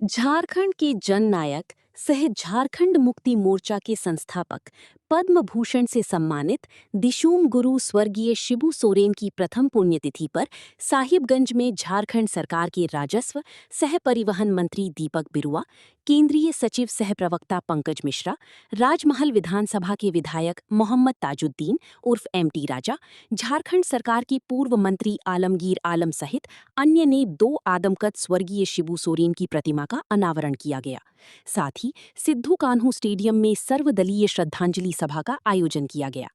झारखंड के जननायक सह झारखंड मुक्ति मोर्चा के संस्थापक पद्म भूषण से सम्मानित दिशूम गुरु स्वर्गीय शिबू सोरेन की प्रथम पुण्यतिथि पर साहिबगंज में झारखंड सरकार के राजस्व सह परिवहन मंत्री दीपक बिरुआ, केंद्रीय सचिव सह प्रवक्ता पंकज मिश्रा, राजमहल विधानसभा के विधायक मोहम्मद ताजुद्दीन उर्फ एमटी राजा, झारखंड सरकार के पूर्व मंत्री आलमगीर आलम सहित अन्य ने 2 आदमकद स्वर्गीय शिबू सोरेन की प्रतिमा का अनावरण किया गया। साथ ही सिद्धू कान्हू स्टेडियम में सर्वदलीय श्रद्धांजलि सभा का आयोजन किया गया।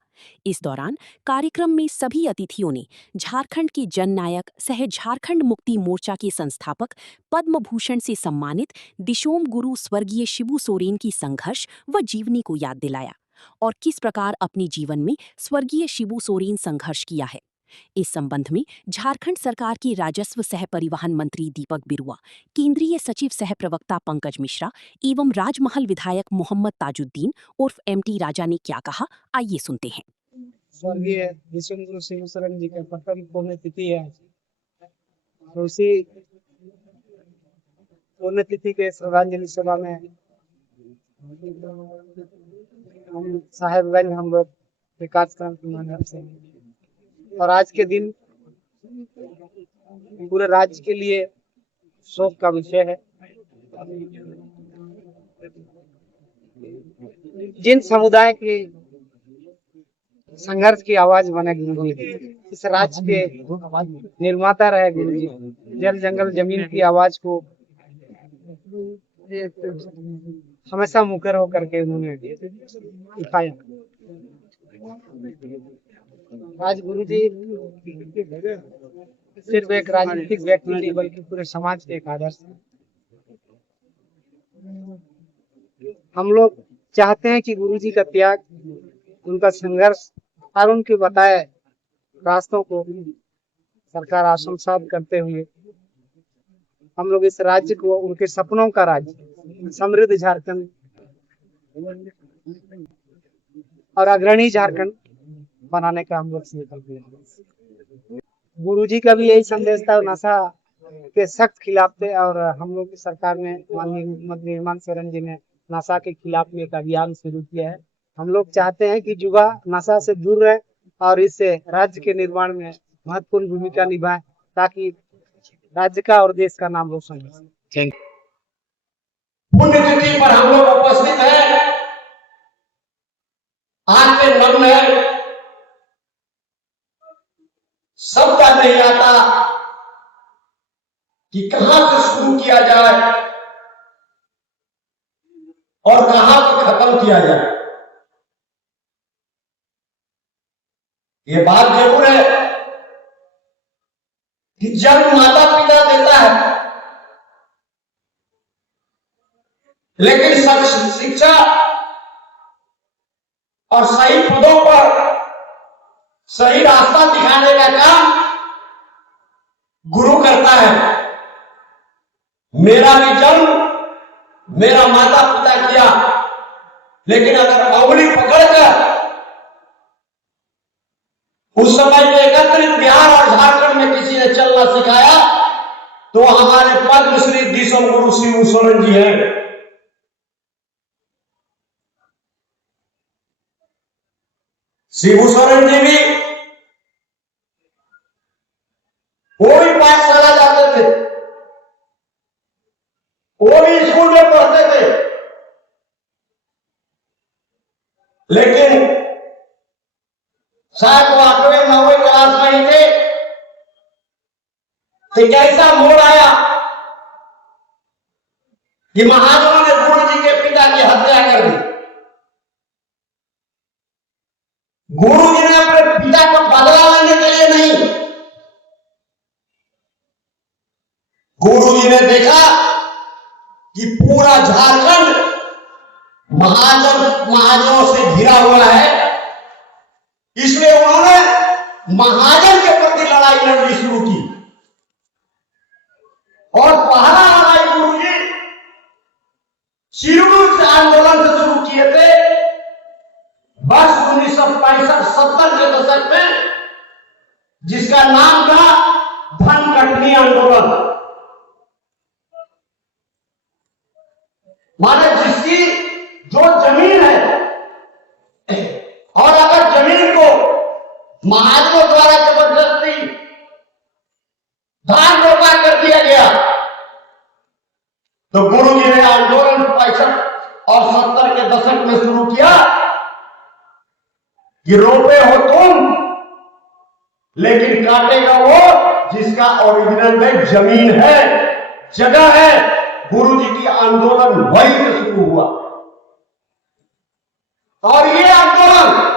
इस दौरान कार्यक्रम में सभी अतिथियों ने झारखंड के जननायक सह झारखंड मुक्ति मोर्चा के संस्थापक पद्म भूषण से सम्मानित दिशोम गुरु स्वर्गीय शिबू सोरेन की संघर्ष व जीवनी को याद दिलाया और किस प्रकार अपने जीवन में स्वर्गीय शिबू सोरेन संघर्ष किया है। इस संबंध में झारखंड सरकार के राजस्व सह परिवहन मंत्री दीपक बिरुआ, केंद्रीय सचिव सह प्रवक्ता पंकज मिश्रा एवं राजमहल विधायक मोहम्मद ताजुद्दीन उर्फ एमटी राजा ने क्या कहा, आइए सुनते हैं। स्वर्गीय दिशोम गुरु शिबू सोरेन जी का प्रथम पुण्यतिथि है और उसी पुण्यतिथि के श्रद्धांजलि सभा में हम साहेबगंज हम लोग विकास क्रम के माध्यम से और आज के दिन पूरे राज्य के लिए शोक का विषय है। जिन समुदाय के संघर्ष की आवाज बने गुरु जी, इस राज्य के निर्माता रहे गुरु जी, जल जंगल जमीन की आवाज को हमेशा मुखर होकर के उन्होंने उठाया। आज गुरु जी सिर्फ एक राजनीतिक व्यक्ति नहीं बल्कि पूरे समाज के एक आदर्श है। हम लोग चाहते हैं कि गुरु जी का त्याग, उनका संघर्ष और उनके बताए रास्तों को सरकार आत्मसात करते हुए हम लोग इस राज्य को उनके सपनों का राज्य समृद्ध झारखंड और अग्रणी झारखंड बनाने का हम लोग संकल्प लेंगे। गुरु जी का भी यही संदेश था, नशा के सख्त खिलाफ थे और हम लोग की सरकार ने माननीय मुख्यमंत्री हेमंत सोरेन जी ने नशा के खिलाफ में एक अभियान शुरू किया है। हम लोग चाहते हैं कि युवा नशा से दूर रहे और इससे राज्य के निर्माण में महत्वपूर्ण भूमिका निभाए ताकि राज्य का और देश का नाम रोशन हो सके। पुण्यतिथि पर हम लोग उपस्थित हैं। आज के नग्न है, शब्द नहीं आता कि कहां से शुरू किया जाए और कहां पर खत्म किया जाए। ये बात जरूर है कि जन्म माता पिता देता है, लेकिन शिक्षा और सही पदों पर सही रास्ता दिखाने का काम गुरु करता है। मेरा भी जन्म मेरा माता पिता किया, लेकिन अगर अवली पकड़कर उस समय में एकत्रित बिहार और झारखंड में किसी ने चलना सिखाया तो हमारे पद्मश्री दिशोम गुरु शिबू सोरेन जी हैं। शिबू सोरेन जी भी वो भी पाठशाला जाते थे, वो भी स्कूल में पढ़ते थे, लेकिन शायद वो 8वीं 9वीं क्लास में ही थे तो कैसा मोड़ आया कि महाजनों ने गुरु जी के पिता की हत्या कर दी। गुरु जी ने अपने पिता को बदला लेने के लिए नहीं, गुरु जी ने देखा कि पूरा झारखंड महाजनों से घिरा हुआ है, इसलिए उन्होंने महाजन के प्रति लड़ाई लड़नी शुरू की और पहला लड़ाई गुरु जी शिरू से आंदोलन से शुरू किए थे वर्ष 1965-70 के दशक में, जिसका नाम था धन कटनी आंदोलन। माने जिसकी जो जमीन है, और अगर जमीन को महाजनों द्वारा जबरदस्ती धान रोपा कर दिया गया, तो गुरु जी ने आंदोलन 65 और 70 के दशक में शुरू किया कि रोपे हो तुम, लेकिन काटेगा वो जिसका ओरिजिनल में जमीन है, जगह है। गुरु जी की आंदोलन वहीं से शुरू हुआ, और ये आंदोलन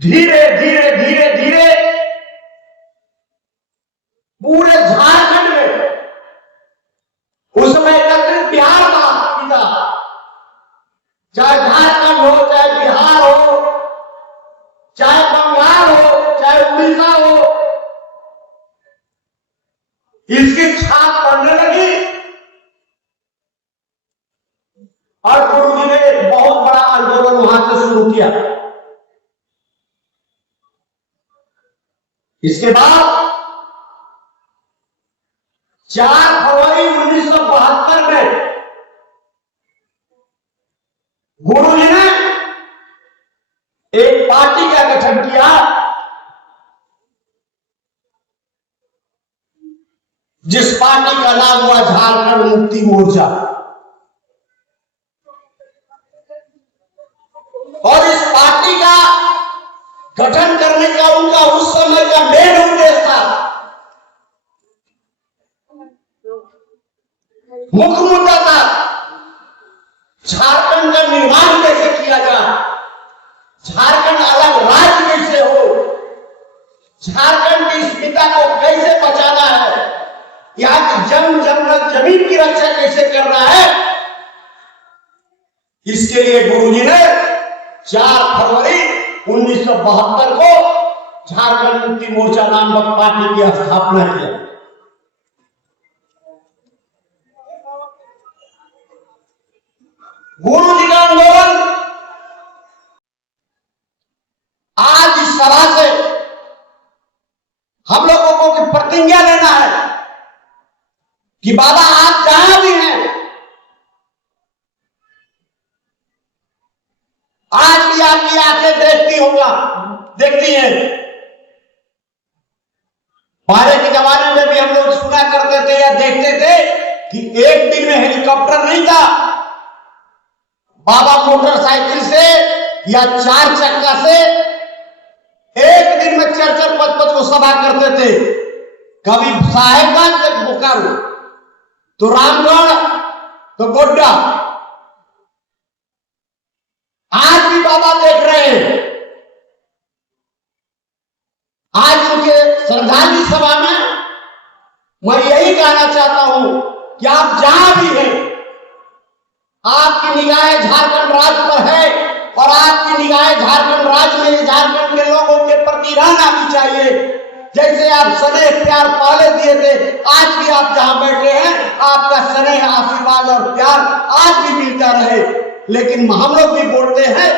धीरे धीरे धीरे धीरे पूरे झारखंड में, उसमें एकत्रित बिहार था, चाहे झारखंड हो, चाहे बिहार हो, चाहे बंगाल हो, चाहे उड़ीसा हो, इसकी छाप पड़ने लगी। और गुरु जी ने एक बहुत बड़ा आंदोलन वहां से शुरू किया। इसके बाद 4 फरवरी 1972 में गुरु जी ने एक पार्टी का गठन किया, जिस पार्टी का नाम हुआ झारखंड मुक्ति मोर्चा। और इस पार्टी का गठन करने का उनका उस समय का मेन उद्देश्य था, मुख्य मुद्दा था, झारखंड का निर्माण कैसे किया जाए, झारखंड अलग राज्य कैसे हो, झारखंड की अस्मिता को कैसे बचाना है, यहां की जंगल जमीन की रक्षा कैसे करना है। इसके लिए गुरु जी ने 4 फरवरी 1972 को झारखंड मुक्ति मोर्चा नामक पार्टी की स्थापना किया। गुरु जी का आंदोलन आज इस सभा से हम लोगों को प्रतिज्ञा लेना है कि बाबा आप जहां भी हैं, आज भी आपकी आंखें देखती हैं। पहले के जमाने में भी हम लोग सुना करते थे या देखते थे कि एक दिन में हेलीकॉप्टर नहीं था, बाबा मोटरसाइकिल से या 4 चक्का से एक दिन में 4-4, 5-5 को सभा करते थे। कभी साहेबगंज तक बोकारो, तो रामगढ़, तो गोड्डा। आज भी बाबा देख रहे हैं। आज उनके श्रद्धांजलि सभा में मैं यही कहना चाहता हूं कि आप जहां भी हैं, आपकी निगाहें झारखंड राज्य पर है, और आपकी निगाहें झारखंड राज्य में झारखंड के लोगों के प्रति रहना भी चाहिए। जैसे आप स्नेह प्यार पहले दिए थे, आज भी आप जहां बैठे हैं, आपका स्नेह, आशीर्वाद और प्यार आज भी मिलता रहे। लेकिन हम लोग भी बोलते हैं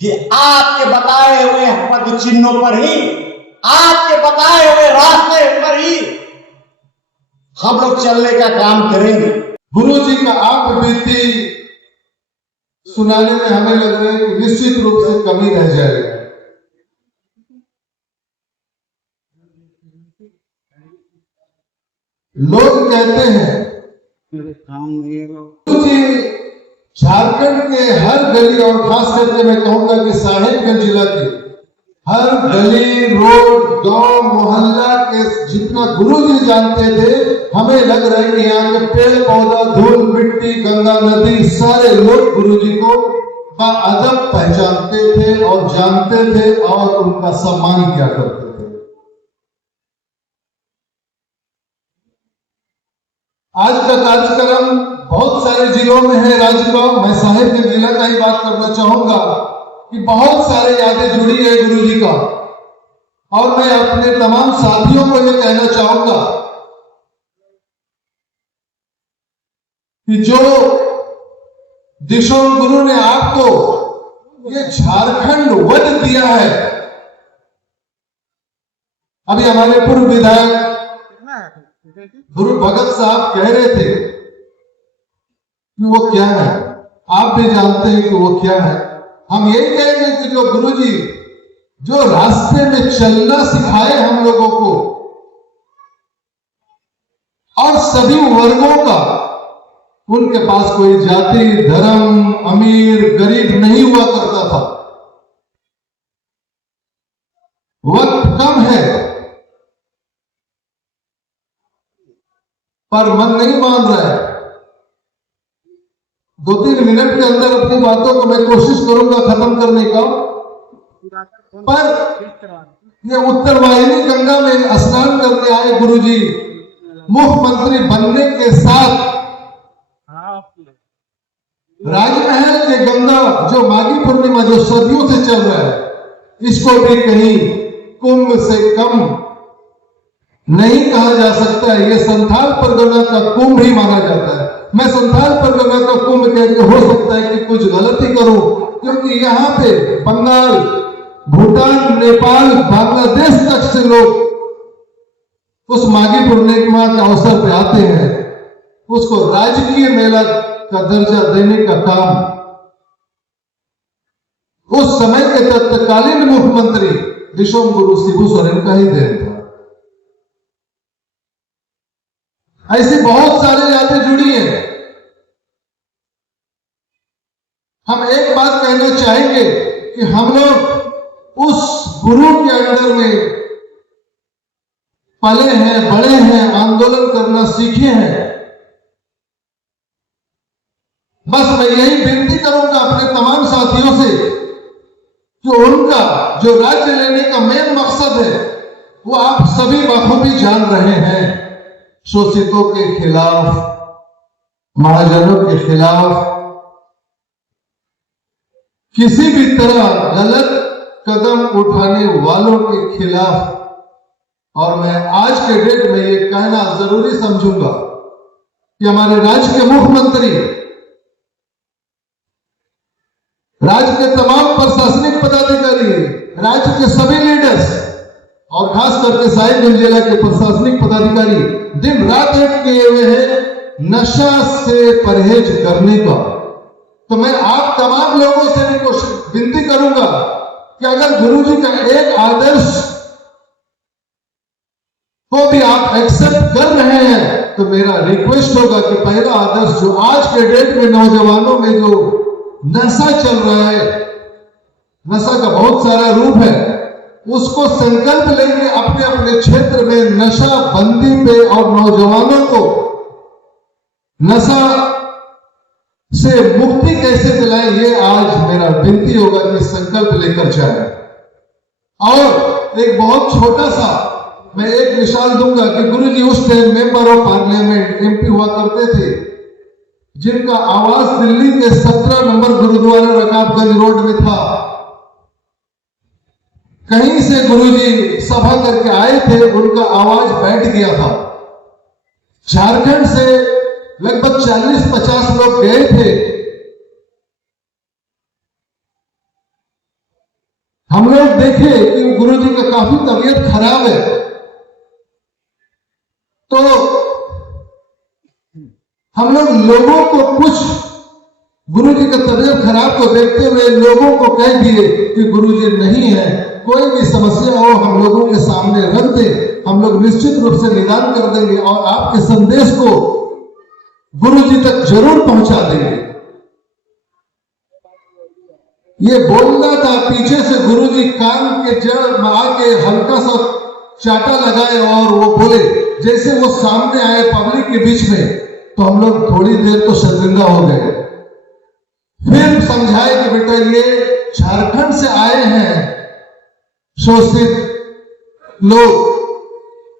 कि आपके बताए हुए पद चिन्हों पर ही, आपके बताए हुए रास्ते पर ही हम लोग चलने का काम करेंगे। गुरु जी का आत्मबीती सुनाने में हमें लग रहा है कि निश्चित रूप से कमी रह जाएगी। लोग कहते हैं गुरु जी झारखंड के हर गली, और खास करके मैं कहूंगा कि साहेबगंज जिला के हर गली, रोड, गांव, मोहल्ला के जितना गुरु जी जानते थे, हमें लग रहा है कि यहाँ के पेड़ पौधा, धूल मिट्टी, गंगा नदी, सारे लोग गुरु जी को बाअदब पहचानते थे और जानते थे और उनका सम्मान किया करते थे। आज का कार्यक्रम बहुत सारे जिलों में है, राज्य का। मैं साहेबगंज जिला का ही बात करना चाहूंगा कि बहुत सारे यादें जुड़ी है गुरु जी का, और मैं अपने तमाम साथियों को यह कहना चाहूंगा कि जो दिशों गुरु ने आपको ये झारखंड वध दिया है। अभी हमारे पूर्व विधायक गुरु भगत साहब कह रहे थे कि वो क्या है, आप भी जानते हैं कि वो क्या है। हम यही कहेंगे कि जो गुरुजी जो रास्ते में चलना सिखाए हम लोगों को, और सभी वर्गों का, उनके पास कोई जाति धर्म अमीर गरीब नहीं हुआ करता था। वक्त कम है पर मन नहीं मान रहा है। 2-3 मिनट के अंदर अपनी बातों को मैं कोशिश करूंगा खत्म करने का। पर ये उत्तर वाहिनी गंगा में स्नान करने आए गुरुजी मुख्यमंत्री बनने के साथ राजमहल के गंगा जो माघी पूर्णिमा जो सदियों से चल रहा है, इसको भी कहीं कुंभ से कम नहीं कहा जा सकता है। ये संथाल परगना का कुंभ ही माना जाता है। मैं संथाल परगना का कुंभ कह के हो सकता है कि कुछ गलती करूं, क्योंकि यहाँ पे बंगाल, भूटान, नेपाल, बांग्लादेश तक से लोग उस माघी पूर्णिमा के अवसर पे आते हैं। उसको राजकीय मेला का दर्जा देने का काम उस समय के तत्कालीन मुख्यमंत्री दिशोम गुरु शिबू सोरेन का ही देन था। ऐसी बहुत सारी यादें जुड़ी हैं। हम एक बात कहना चाहेंगे कि हम लोग उस गुरु के अंडर में पले हैं, बड़े हैं, आंदोलन करना सीखे हैं। बस मैं यही विनती करूंगा अपने तमाम साथियों से कि उनका जो राज्य लेने का मेन मकसद है वो आप सभी बखूबी जान रहे हैं। शोषितों के खिलाफ, महाजनों के खिलाफ किसी भी तरह गलत कदम उठाने वालों के खिलाफ। और मैं आज के डेट में ये कहना जरूरी समझूंगा कि हमारे राज्य के मुख्यमंत्री, राज्य के तमाम प्रशासनिक पदाधिकारी, राज्य के सभी लीडर्स और खास करके साहिबगंज जिला के प्रशासनिक पदाधिकारी दिन रात एक किए हुए हैं नशा से परहेज करने का। तो मैं आप तमाम लोगों से भी विनती करूंगा कि अगर गुरुजी का एक आदर्श को भी आप एक्सेप्ट कर रहे हैं तो मेरा रिक्वेस्ट होगा कि पहला आदर्श जो आज के डेट में नौजवानों में जो नशा चल रहा है, नशा का बहुत सारा रूप है, उसको संकल्प लेंगे अपने अपने क्षेत्र में नशा बंदी पे और नौजवानों को नशा से मुक्ति कैसे दिलाएं, ये आज मेरा विनती होगा कि संकल्प लेकर जाए। और एक बहुत छोटा सा मैं एक मिसाल दूंगा कि गुरुजी उस time member of parliament MP हुआ करते थे, जिनका आवास दिल्ली के 17 नंबर गुरुद्वारा रकाबगंज रोड में था। कहीं से गुरुजी सभा करके आए थे, उनका आवाज बैठ गया था। झारखंड से लगभग 40-50 लोग गए थे। हम लोग देखे कि गुरुजी का काफी तबीयत खराब है, तो हम लोग लोगों को कुछ गुरुजी का तबीयत खराब को देखते हुए लोगों को कह दिए कि गुरुजी नहीं है, कोई भी समस्या हो हम लोगों के सामने रख दे, हम लोग निश्चित रूप से निदान कर देंगे और आपके संदेश को गुरुजी तक जरूर पहुंचा देंगे। ये बोलना था, पीछे से गुरुजी कान के जड़ में आके हल्का सा चाटा लगाए और वो बोले। जैसे वो सामने आए पब्लिक के बीच में तो हम लोग थोड़ी देर तो शर्मिंदा हो गए। फिर समझाए कि बेटा ये झारखंड से आए हैं शोषित लोग,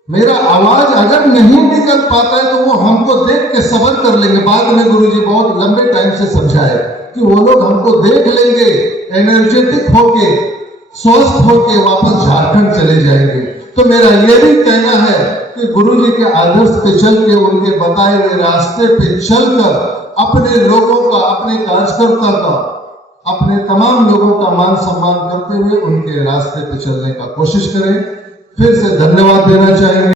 मेरा आवाज अगर नहीं निकल पाता है तो वो हमको देख के सबर कर लेंगे। बाद में गुरुजी बहुत लंबे टाइम से समझाए कि वो लोग हमको देख लेंगे, एनर्जेटिक होके स्वस्थ होके वापस झारखंड चले जाएंगे। तो मेरा ये भी कहना है कि गुरुजी के आदर्श पे चल के, उनके बताए हुए रास्ते पे चलकर अपने लोगों का, अपने कार्यकर्ता का, अपने तमाम लोगों का मान सम्मान करते हुए उनके रास्ते पे चलने का कोशिश करें। फिर से धन्यवाद देना चाहेंगे।